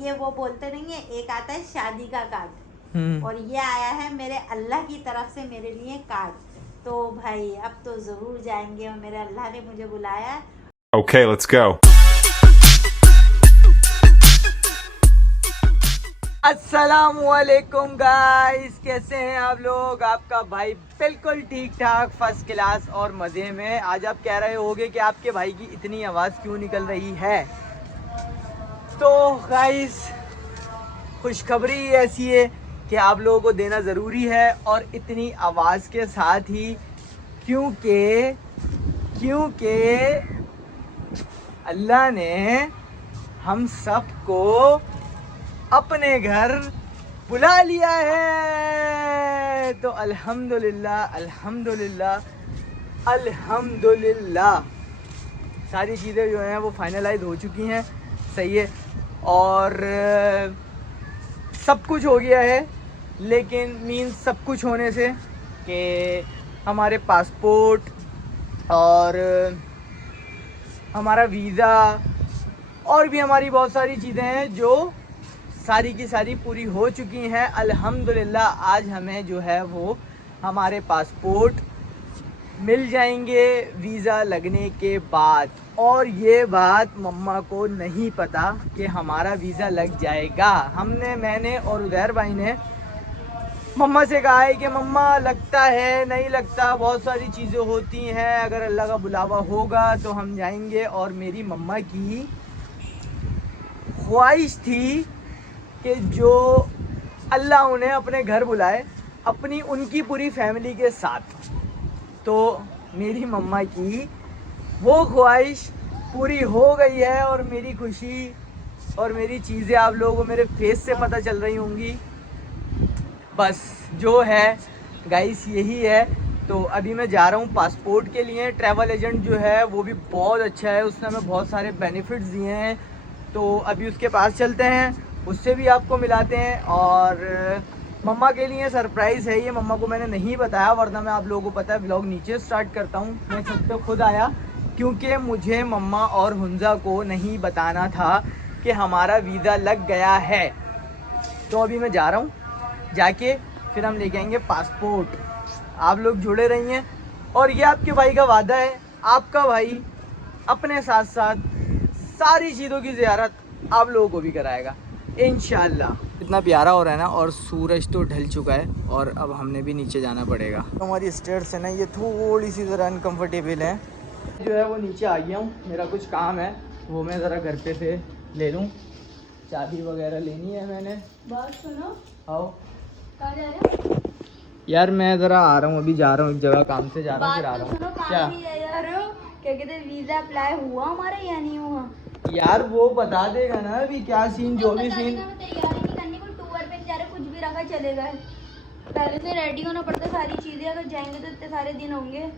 ये वो बोलते नहीं है, एक आता है शादी का कार्ड और ये आया है मेरे अल्लाह की तरफ से मेरे लिए कार्ड। तो भाई अब तो जरूर जाएंगे और मेरे अल्लाह ने मुझे बुलाया। Okay, let's go. अस्सलामुअलैकुम गाइस, कैसे हैं आप लोग। आपका भाई बिल्कुल ठीक ठाक फर्स्ट क्लास और मज़े में। आज आप कह रहे होगे कि आपके भाई की इतनी आवाज़ क्यों निकल रही है। तो गाइस खुशखबरी ऐसी है कि आप लोगों को देना ज़रूरी है और इतनी आवाज़ के साथ ही, क्योंकि अल्लाह ने हम सबको अपने घर बुला लिया है। तो अल्हम्दुलिल्लाह अल्हम्दुलिल्लाह अल्हम्दुलिल्लाह सारी चीज़ें जो हैं वो फाइनलाइज हो चुकी हैं, सही है। और सब कुछ हो गया है, लेकिन मीन्स सब कुछ होने से कि हमारे पासपोर्ट और हमारा वीज़ा और भी हमारी बहुत सारी चीज़ें हैं जो सारी की सारी पूरी हो चुकी हैं। अल्हम्दुलिल्लाह आज हमें जो है वो हमारे पासपोर्ट मिल जाएंगे वीज़ा लगने के बाद। और ये बात मम्मा को नहीं पता कि हमारा वीज़ा लग जाएगा। मैंने और उदैर भाई ने मम्मा से कहा है कि मम्मा लगता है नहीं लगता, बहुत सारी चीज़ें होती हैं, अगर अल्लाह का बुलावा होगा तो हम जाएंगे। और मेरी मम्मा की ख्वाहिश थी कि जो अल्लाह उन्हें अपने घर बुलाए अपनी उनकी पूरी फैमिली के साथ। तो मेरी मम्मा की वो ख्वाहिश पूरी हो गई है और मेरी खुशी और मेरी चीज़ें आप लोगों को मेरे फेस से पता चल रही होंगी। बस जो है गाइस यही है। तो अभी मैं जा रहा हूँ पासपोर्ट के लिए। ट्रैवल एजेंट जो है वो भी बहुत अच्छा है, उसने हमें बहुत सारे बेनिफिट्स दिए हैं। तो अभी उसके पास चलते हैं, उससे भी आपको मिलाते हैं। और मम्मा के लिए सरप्राइज़ है ये, मम्मा को मैंने नहीं बताया, वरना मैं आप लोगों को पता है व्लॉग नीचे स्टार्ट करता हूँ। मैं छत पे खुद आया क्योंकि मुझे मम्मा और हुंजा को नहीं बताना था कि हमारा वीज़ा लग गया है। तो अभी मैं जा रहा हूँ, जाके फिर हम लेके आएंगे पासपोर्ट। आप लोग जुड़े रहिए। और ये आपके भाई का वादा है, आपका भाई अपने साथ साथ सारी चीज़ों की ज़ियारत आप लोगों को भी कराएगा इंशाल्लाह। इतना प्यारा हो रहा है ना, और सूरज तो ढल चुका है और अब हमने भी नीचे जाना पड़ेगा। हमारी स्टेयर्स है ना, ये थोड़ी सी ज़रा अनकम्फर्टेबल है। जो है वो नीचे आ गया हूँ, मेरा कुछ काम है वो मैं ज़रा घर पे से ले लूँ। चाबी वगैरह लेनी है मैंने। बात सुनो, आओ। कहाँ जा रहे हो? यार मैं ज़रा आ रहा हूँ, अभी जा रहा हूँ एक जगह, काम से जा रहा हूँ, फिर आ रहा सुनो, हूँ। क्या जा रहे हो? क्या कहते हैं, वीजा अप्लाई हुआ हमारा या नहीं हुआ? यार वो बता देगा ना अभी क्या सीन, जो भी सीन। तैयारी नहीं करनी, कोई टूर पे जा रहे, कुछ भी रखा चलेगा। पहले से रेडी होना पड़ता सारी चीजें, अगर जाएंगे तो इतने सारे दिन होंगे।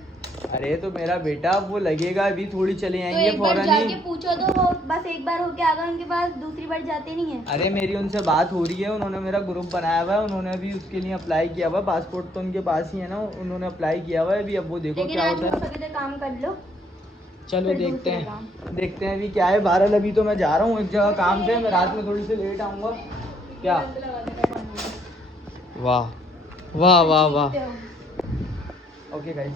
अरे तो मेरा बेटा वो लगेगा, अभी थोड़ी चले तो आएंगे एक बार फौरन जाके ही। पूछो तो वो बस एक बार होके आ गए उनके पास, दूसरी बार जाते नहीं है। अरे मेरी उनसे बात हो रही है, उन्होंने मेरा ग्रुप बनाया हुआ है, उन्होंने अभी उसके लिए अप्लाई किया हुआ है। पासपोर्ट तो उनके पास ही है ना, उन्होंने अप्लाई किया हुआ है अभी। अब वो देखो क्या होता है। काम कर लो, चलो देखते हैं अभी क्या है। 12 अभी तो मैं जा रहा हूँ एक जगह काम से, मैं रात में थोड़ी सी लेट आऊँगा। क्या वाह वाह वाह वाह। ओके गाइस,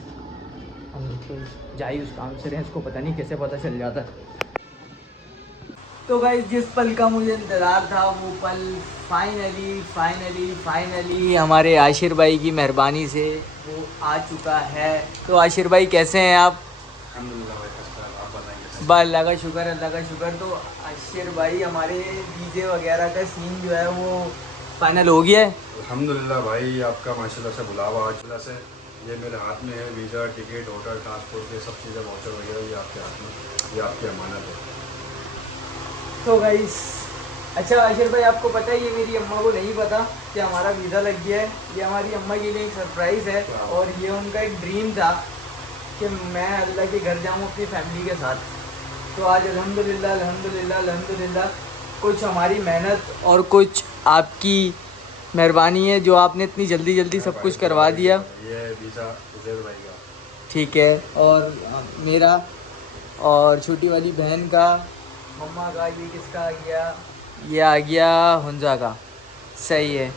हम तो जा ही उस काम से रहे, इसको पता नहीं कैसे पता चल जाता। तो गाइस जिस पल का मुझे इंतज़ार था वो पल फाइनली हमारे आशिर भाई की मेहरबानी से वो आ चुका है। तो आशिर भाई कैसे हैं आप? अल्लाह का शुक्र। तो आशिर भाई हमारे वीज़े वगैरह का सीन जो है वो फाइनल हो गया है अल्हम्दुलिल्लाह भाई, आपका माशाल्लाह से बुलावा आज से ये मेरे हाथ में है। वीज़ा, टिकट, होटल, ट्रांसपोर्ट के सब चीज़ें, वाउचर वगैरह ये आपके हाथ में, ये आपकी अमानत है। तो गाइस अच्छा आशिर भाई, आपको पता है ये मेरी अम्मा को नहीं पता कि हमारा वीज़ा लग गया है। ये हमारी अम्मा के लिए एक सरप्राइज़ है और ये उनका एक ड्रीम था कि मैं अल्लाह के घर जाऊँ अपनी फैमिली के साथ। तो आज अल्हम्दुलिल्लाह कुछ हमारी मेहनत और कुछ आपकी मेहरबानी है जो आपने इतनी जल्दी सब कुछ करवा दिया। ये वीज़ा उज़ैर भाई का, ठीक है। और मेरा और छोटी वाली बहन का, मम्मा का, ये किसका आ गया, ये आ गया हुंजा का, सही है।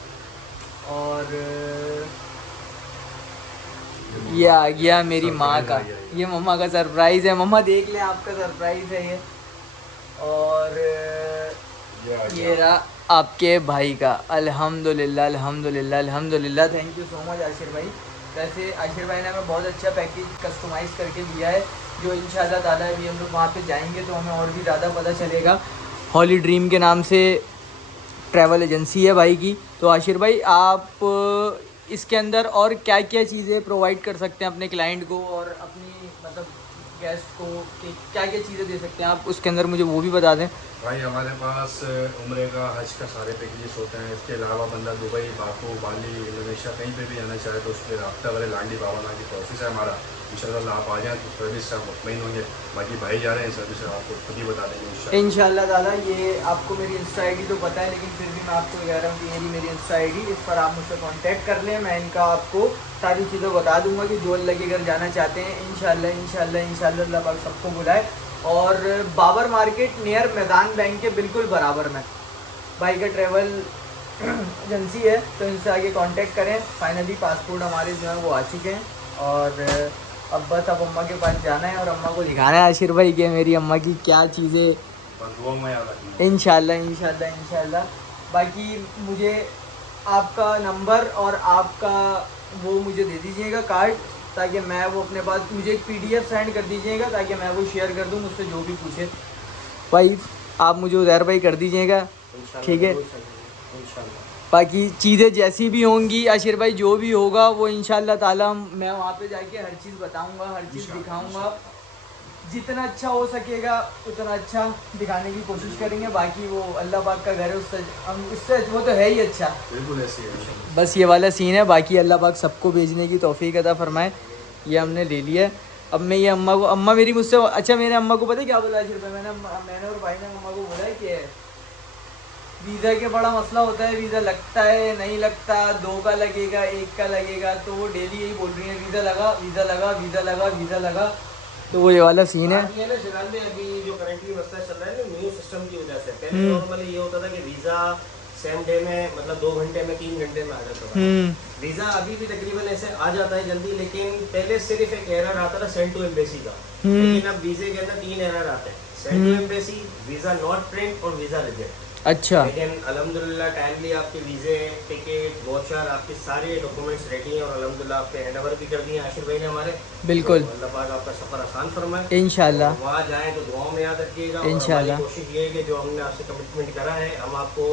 और ये आ गया मेरी माँ का, ये मम्मा का सरप्राइज़ है। मम्मा देख लें, आपका सरप्राइज़ है ये। और ये रहा आपके भाई का। अल्हम्दुलिल्लाह अल्हम्दुलिल्लाह अल्हम्दुलिल्लाह। Thank you so much Ashir भाई। वैसे आशिर भाई ने हमें बहुत अच्छा पैकेज कस्टमाइज़ करके दिया है, जो इंशाल्लाह ताला अभी हम लोग वहाँ पे जाएंगे तो हमें और भी ज़्यादा पता चलेगा। हॉली ड्रीम के नाम से ट्रैवल एजेंसी है भाई की। तो आशिर भाई, आप इसके अंदर और क्या क्या चीज़ें प्रोवाइड कर सकते हैं अपने क्लाइंट को और अपनी मतलब गेस्ट को, कि क्या क्या चीज़ें दे सकते हैं आप, उसके अंदर मुझे वो भी बता दें। भाई हमारे पास उम्रे का, हज का सारे पैकेजेस होते हैं। इसके अलावा बंदा दुबई, बाकू, बाली, इंडोनेशिया कहीं पे भी जाना चाहे तो उसके राब्ता वाले लाडली बाबा नाम की ऑफिस है हमारा। इंशाल्लाह आप आ जाएँ तो सर्विस से आप मुतमईन होंगे। बाकी भाई जा रहे हैं सर्विस, आपको खुद ही बता देंगे इंशाल्लाह ताला। ये आपको मेरी इंस्टा आईडी तो पता है, लेकिन फिर भी मैं आपको कह रहा हूँ कि मेरी इंस्टा आईडी, इस पर आप मुझसे कांटेक्ट कर लें। मैं इनका आपको सारी चीज़ें बता दूंगा कि जो अल्लाह के घर जाना चाहते हैं इंशाल्लाह इंशाल्लाह इंशाल्लाह अल्लाह पाक सबको बुलाए। और बाबर मार्केट नियर मैदान बैंक के बिल्कुल बराबर में भाई का ट्रैवल एजेंसी है, तो इनसे आगे कांटेक्ट करें। फाइनली पासपोर्ट हमारे जो है वो आ चुके हैं, और अब बस अब अम्मा के पास जाना है और अम्मा को दिखाना है आशिर भाई के मेरी अम्मा की क्या चीज़ें। इंशाल्लाह इंशाल्लाह इंशाल्लाह। बाकी मुझे आपका नंबर और आपका वो मुझे दे दीजिएगा कार्ड, ताकि मैं वो अपने पास, मुझे एक PDF सेंड कर दीजिएगा ताकि मैं वो शेयर कर दूँ मुझसे जो भी पूछे। भाई आप मुझे उज़ैर भाई कर दीजिएगा, ठीक है। बाकी चीज़ें जैसी भी होंगी आशिर भाई, जो भी होगा वो इंशाल्लाह ताला मैं वहाँ पे जाके हर चीज़ बताऊँगा, हर चीज़ दिखाऊँगा। जितना अच्छा हो सकेगा उतना अच्छा दिखाने की कोशिश करेंगे। बाकी वो अल्लाह पाक का घर है, उससे वो तो है ही अच्छा, बिल्कुल ऐसे है। बस ये वाला सीन है। बाकी अल्लाह पाक सबको भेजने की तौफीक अता फरमाए। ये हमने ले लिया है। अब मैं ये अम्मा को, अम्मा मेरी मुझसे, अच्छा मेरे अम्मा को पता है क्या बोला आशिर भाई, मैंने और भाई ने अम्मा को बोला है कि वीज़ा के बड़ा मसला होता है, वीज़ा लगता है नहीं लगता, 2 का लगेगा 1 का लगेगा, तो वो डेली यही बोल रही है वीज़ा लगा वीज़ा लगा वीज़ा लगा वीज़ा लगा। तो वो ये वाला सीन है। ये ना शिनान में अभी जो करंटली मसला चल रहा है ना, न्यू सिस्टम की वजह से। पहले नॉर्मली ये होता था कि वीज़ा सेम डे में, मतलब 2 घंटे में, 3 घंटे में आ जाता था। वीज़ा अभी भी तकरीबन ऐसे आ जाता है जल्दी, लेकिन पहले सिर्फ एक एरर आता था सेंड टू एम्बेसी का। लेकिन अब वीज़े के अंदर 3 एरर आते हैं, send to embassy, visa not print और वीज़ा रिजेक्ट। अच्छा, लेकिन अल्हम्दुलिल्लाह टाइमली आपके वीज़े, टिकट, वाउचर, आपके सारे डॉक्यूमेंट्स रेडी हैं और अल्हम्दुलिल्लाह आपके हैंड ओवर भी कर दिए आशिर भाई ने हमारे। बिल्कुल, तो अल्लाह पाक आपका सफ़र आसान फरमाए इंशाल्लाह। वहाँ जाएँ तो दुआओं में याद रखिएगा। इंशाल्लाह। और कोशिश ये है कि जो हमने आपसे कमिटमेंट करा है, हम आपको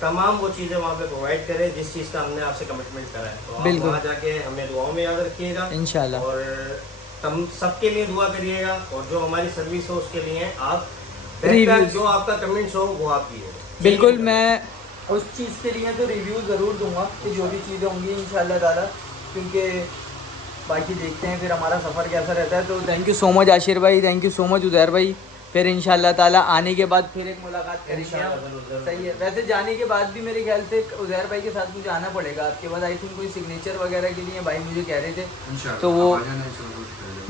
तमाम वो चीज़ें वहाँ पे प्रोवाइड करें जिस चीज़ का हमने आपसे कमिटमेंट करा है। तो आप बिल्कुल। वहाँ जाके हमें दुआओं में याद रखिएगा इंशाल्लाह। और तुम सबके लिए दुआ करिएगा, और जो हमारी सर्विस हो उसके लिए आप बेहतर, जो आपका कमेंट्स हो वो आप कीजिए। बिल्कुल, मैं उस चीज़ के लिए तो रिव्यू ज़रूर दूंगा कि जो भी चीज़ें होंगी इंशाल्लाह ताला, क्योंकि बाकी देखते हैं फिर हमारा सफ़र कैसा रहता है। तो thank you so much Ashir भाई, thank you so much Uzair भाई। फिर इंशाल्लाह ताला आने के बाद फिर एक मुलाकात करेंगे हम। सही है। वैसे जाने के बाद भी मेरे ख्याल से उज़ैर भाई के साथ मुझे आना पड़ेगा आपके बाद। आई थिंक कोई सिग्नेचर वगैरह के लिए भाई मुझे कह रहे थे, तो वो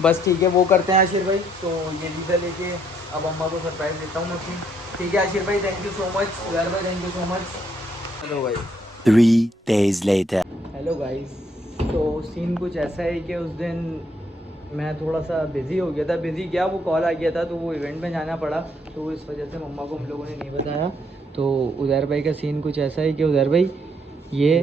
बस ठीक है, वो करते हैं आशिर भाई। तो ये वीज़ा लेके अब अम्मा को सरप्राइज़ देता हूँ मैं अपनी। ठीक है आशिर भाई, thank you so much. Uzair भाई thank you so much. Hello भाई। 3 days later. Hello guys. तो सीन कुछ ऐसा है कि उस दिन मैं थोड़ा सा बिज़ी हो गया था। बिज़ी क्या, वो कॉल आ गया था तो वो इवेंट में जाना पड़ा, तो इस वजह से मम्मा को हम लोगों ने नहीं बताया। तो उज़ैर भाई का सीन कुछ ऐसा है कि उज़ैर भाई ये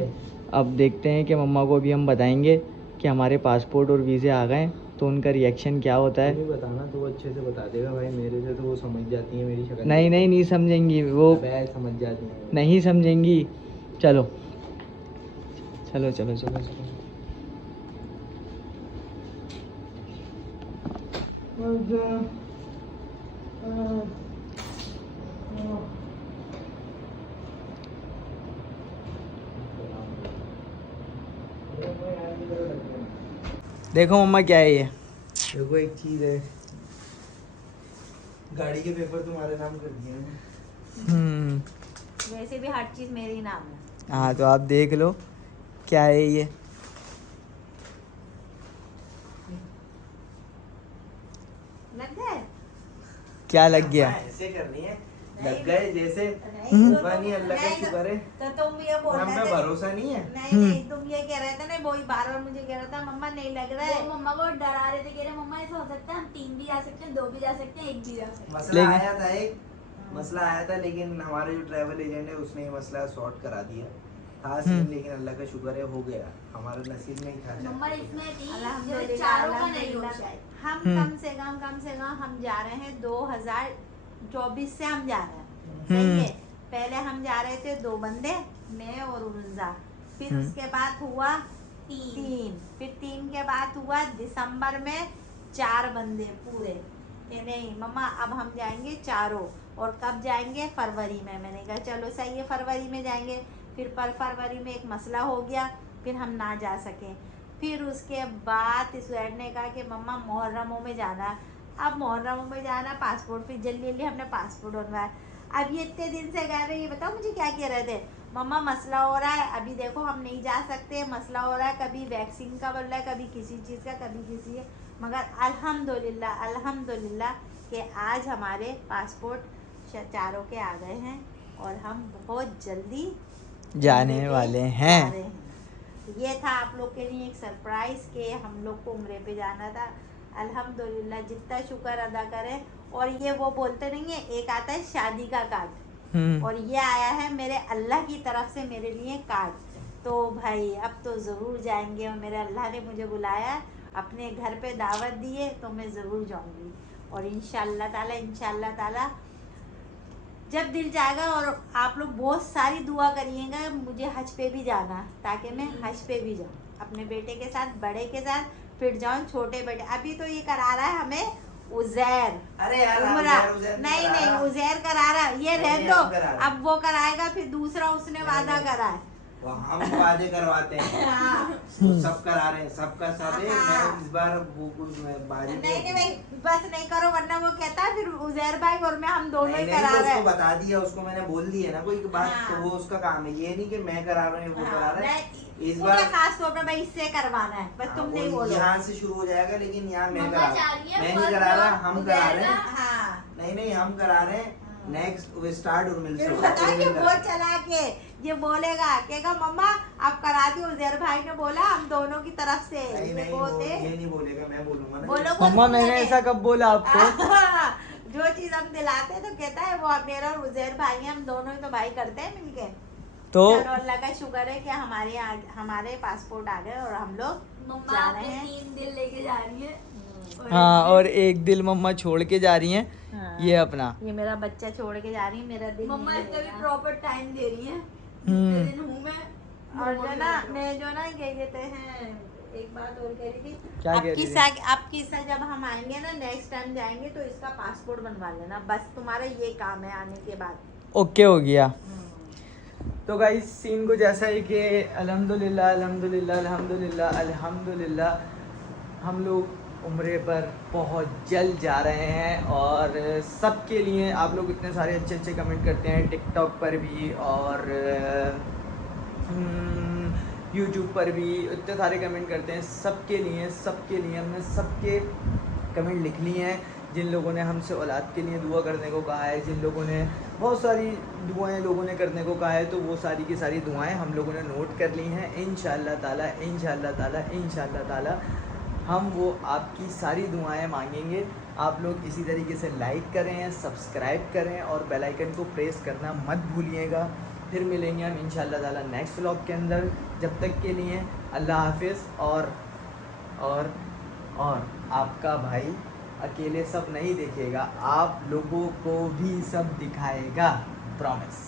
अब देखते हैं कि मम्मा को अभी हम बताएंगे कि हमारे पासपोर्ट और वीज़े आ गए, तो उनका रिएक्शन क्या होता है। नहीं बताना तो वो अच्छे से बता देगा भाई, मेरे से तो वो समझ जाती है मेरी शक्ल। नहीं समझेंगी वो, समझ जाती है, नहीं समझेंगी। चलो चलो चलो चलो चलो। देखो मम्मा क्या है ये। देखो एक चीज़ है, गाड़ी के पेपर तुम्हारे नाम कर दिए हैं। वैसे भी हर चीज मेरे ही नाम है। हाँ, तो आप देख लो क्या है ये। लग जाए क्या लग गया? ऐसे करनी है लग गए जैसे नहीं, हुआ नहीं, अल्लाह का शुक्र है। तो तुम ये बोल हम रहे पे थे भरोसा नहीं है। नहीं तुम ये कह रहे थे ना, वही बार बार मुझे कह रहा था मम्मा नहीं लग रहा है। वो मम्मा को डरा रहे थे, कह रहे मम्मा ऐसा हो सकता है हम 3 भी जा सकते हैं, 2 भी जा सकते हैं, 1 भी जा सकते हैं। मसला आया था मसला आया था, लेकिन हमारे जो ट्रैवल एजेंट है उसने ये मसला सॉर्ट करा दिया था सीन, लेकिन अल्लाह का शुक्र है हो गया, हमारा नसीब में ही था। नंबर इसमें थी जो अल्हम्दुलिल्लाह, चारों का नहीं हो अल्हम्दुलिल्लाह। शायद। हम कम से कम हम जा रहे हैं 2024 से हम जा रहे हैं, सही है। पहले हम जा रहे थे 2 बंदे, मैं और उर्जा, फिर उसके बाद हुआ 3, फिर 3 के बाद हुआ दिसंबर में 4 बंदे पूरे, कि नहीं मम्मा अब हम जाएंगे चारों। और कब जाएंगे? फरवरी में। मैंने कहा चलो सही है, फरवरी में जाएंगे। फिर पर फरवरी में एक मसला हो गया, फिर हम ना जा सके। फिर उसके बाद सुहैब ने कहा कि मम्मा मुहर्रमों में जाना। अब मुहर्रमों में जाना, पासपोर्ट फिर जल्दी जल्दी हमने पासपोर्ट बनवाया। अब ये इतने दिन से कह रहे, ये बताओ मुझे क्या कह रहे थे, मम्मा मसला हो रहा है, अभी देखो हम नहीं जा सकते, मसला हो रहा है, कभी वैक्सीन का बोल रहा है, कभी किसी चीज़ का, कभी किसी। मगर अल्हम्दुलिल्लाह कि आज हमारे पासपोर्ट चारों के आ गए हैं और हम बहुत जल्दी जाने वाले हैं। जा रहे हैं। ये था आप लोग के लिए एक सरप्राइज कि हम लोग को उम्रे पे जाना था। अल्हम्दुलिल्लाह, जितना शुक्र अदा करें। और ये वो बोलते नहीं है, एक आता है शादी का कार्ड, और ये आया है मेरे अल्लाह की तरफ से मेरे लिए कार्ड। तो भाई अब तो ज़रूर जाएंगे, और मेरे अल्लाह ने मुझे बुलाया, अपने घर पे दावत दी है, तो मैं ज़रूर जाऊंगी। और इंशाअल्लाह ताला जब दिल जाएगा, और आप लोग बहुत सारी दुआ करिएगा मुझे हज पे भी जाना, ताकि मैं हज पे भी जाऊँ अपने बेटे के साथ, बड़े के साथ, फिर जाऊँ छोटे बेटे। अभी तो ये करा रहा है हमें उज़ैर, अरे यार उम्रा उज़ैर नहीं उज़ैर करा रहा है, ये रह दो, अब वो कराएगा, फिर दूसरा उसने वादा करा है। वो हम वादे करवाते हैं, हाँ। वो सब करा रहे हैं, सबका सब है। हाँ। मैं इस बार वो कुछ बाजी नहीं भाई बस नहीं करो, वरना वो कहता है फिर उज़ैर भाई और मैं हम दोनों ही करा तो रहे उसको हैं। बता दिया, उसको मैंने बोल दिया ना कोई बात, हाँ। तो वो उसका काम है, ये नहीं कि मैं करा रहा हूँ वो करा रहा है। इस मुझे बार खास तौर पर भाई इससे करवाना है, बस तुम नहीं बोलो। यहाँ से शुरू हो जाएगा, लेकिन यहाँ मैं मम्मा करा चाह रहा रही हूँ, है मैं नहीं करा रहा, हम करा रहे हैं। हाँ नहीं हम करा रहे हैं। नेक्स्ट वो स्टार्ट उर्मिल से फिर होगा, पता है उर्मिल कि करा वो रहे हैं। चला के ये बोलेगा, कहेगा मम्मा अब करा दी, उज़ैर भाई ने बोला हम दोनों की तरफ से। नहीं ये वो बोलते ये नहीं बोलेगा, मैं बोलूंगा ना। बोलो मम्मा मैंने ऐसा कब बोला आपको? जो चीज हम दिलाते हैं तो कहता है वो मेरा और उज़ैर भाई हैं, हम दोनों ही तो भाई करते हैं मिलके। तो चलो अल्लाह का शुक्र है कि हमारे पासपोर्ट आ गए और हम लोग मम्मा जा अपने रहे हैं। 3 दिल लेके जा रही है। हाँ, और एक दिल मम्मा छोड़ के जा रही हैं। हाँ। ये अपना ये मेरा बच्चा छोड़ के जा रही है, मेरा दिल मम्मा नहीं इसका भी लेगा। प्रॉपर टाइम दे रही है। हम्म। जितने दिन हूँ मैं। और जो ना मैं जो ना कहते हैं, एक बात और कह रही थी, क्या कह रही थी? अब किस्सा जब हम आएंगे ना, नेक्स्ट टाइम जाएंगे तो इसका पासपोर्ट बनवा लेना, बस तुम्हारा ये काम है आने के बाद। ओके हो गया। तो गाइस सीन कुछ ऐसा है कि अल्हम्दुलिल्लाह अल्हम्दुलिल्लाह अल्हम्दुलिल्लाह अल्हम्दुलिल्लाह हम लोग उम्रे पर बहुत जल्द जा रहे हैं। और सबके लिए आप लोग इतने सारे अच्छे अच्छे कमेंट करते हैं टिकटॉक पर भी और यूट्यूब पर भी, इतने सारे कमेंट करते हैं। सबके लिए हमने सबके कमेंट लिख लिए हैं। जिन लोगों ने हमसे औलाद के लिए दुआ करने को कहा है, जिन लोगों ने बहुत सारी दुआएं लोगों ने करने को कहा है, तो वो सारी की सारी दुआएं हम लोगों ने नोट कर ली हैं। इंशाअल्लाह ताला हम वो आपकी सारी दुआएं मांगेंगे। आप लोग इसी तरीके से लाइक करें, सब्सक्राइब करें और बेल आइकन को प्रेस करना मत भूलिएगा। फिर मिलेंगे हम इंशाअल्लाह ताला नेक्स्ट व्लॉग के अंदर। जब तक के लिए अल्लाह हाफिज़। और आपका भाई अकेले सब नहीं देखेगा, आप लोगों को भी सब दिखाएगा, प्रॉमिस।